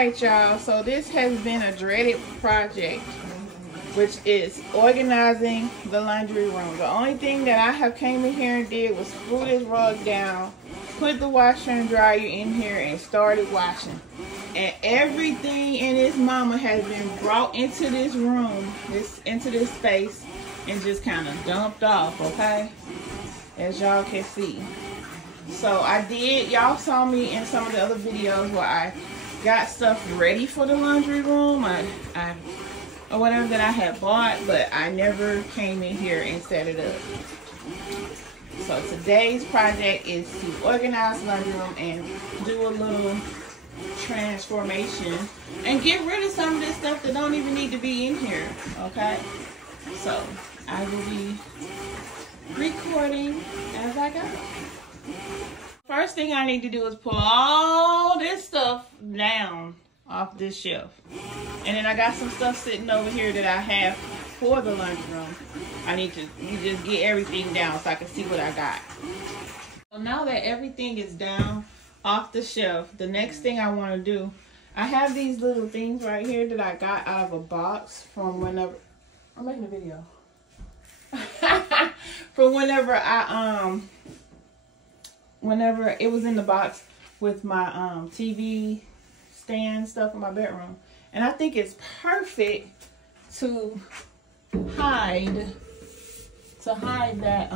Alright y'all, so this has been a dreaded project, which is organizing the laundry room. The only thing that I have came in here and did was screw this rug down, put the washer and dryer in here, and started washing. And everything in this mama has been brought into this room, into this space, and just kind of dumped off, okay? As y'all can see. So I did, y'all saw me in some of the other videos where I got stuff ready for the laundry room, or whatever that I had bought, but I never came in here and set it up. So today's project is to organize the laundry room and do a little transformation and get rid of some of this stuff that don't even need to be in here, okay? So I will be recording as I go. First thing I need to do is pull all this stuff down off this shelf. And then I got some stuff sitting over here that I have for the laundry room. I need to just get everything down so I can see what I got. So now that everything is down off the shelf, the next thing I want to do, I have these little things right here that I got out of a box from whenever, I'm making a video. From whenever it was in the box with my TV stand stuff in my bedroom. And I think it's perfect to hide that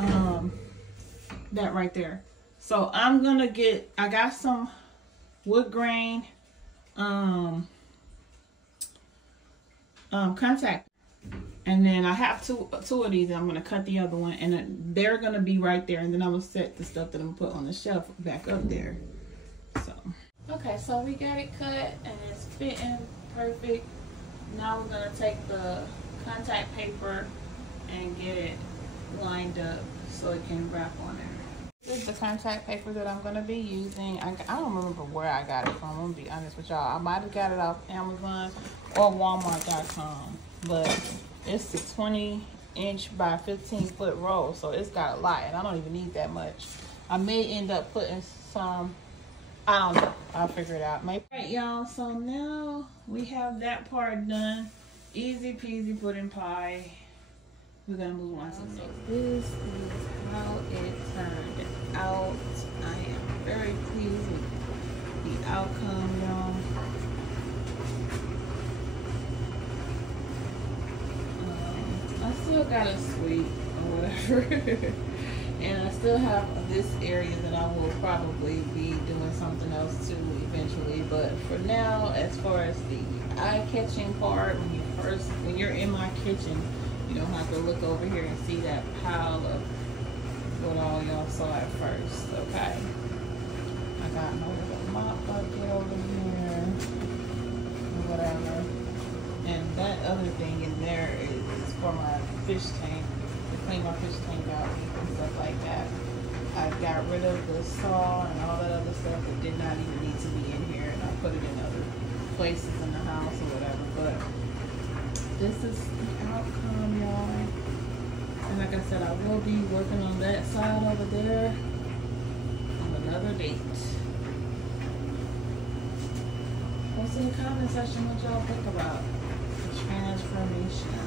that right there. So I'm gonna get, I got some wood grain contact, and then I have two of these, and I'm gonna cut the other one, and they're gonna be right there, and then I'm gonna set the stuff that I'm gonna put on the shelf back up there. So okay, so we got it cut and it's fitting perfect. Now we're gonna take the contact paper and get it lined up so it can wrap on there. This is the contact paper that I'm gonna be using. I don't remember where I got it from, I'm gonna be honest with y'all. I might have got it off Amazon or Walmart.com, but it's a 20-inch by 15-foot roll, so it's got a lot, and I don't even need that much. I may end up putting some, I don't know, I'll figure it out. Maybe. All right, y'all, so now we have that part done. Easy peasy pudding pie. We're gonna move on to the next. This is how it turned out. I am very pleased with the outcome, y'all. I still got a suite or whatever. And I still have this area that I will probably be doing something else to eventually. But for now, as far as the eye-catching part, when you're in my kitchen, you don't have to look over here and see that pile of what all y'all saw at first, okay? I got my little mop bucket over here, or whatever. And that other thing in there is for my fish tank, to clean my fish tank out and stuff like that. I got rid of the saw and all that other stuff that did not even need to be in here, and I put it in other places in the house or whatever. But this is the outcome, y'all. And like I said, I will be working on that side over there on another date. What's in the comment section what y'all think about the transformation?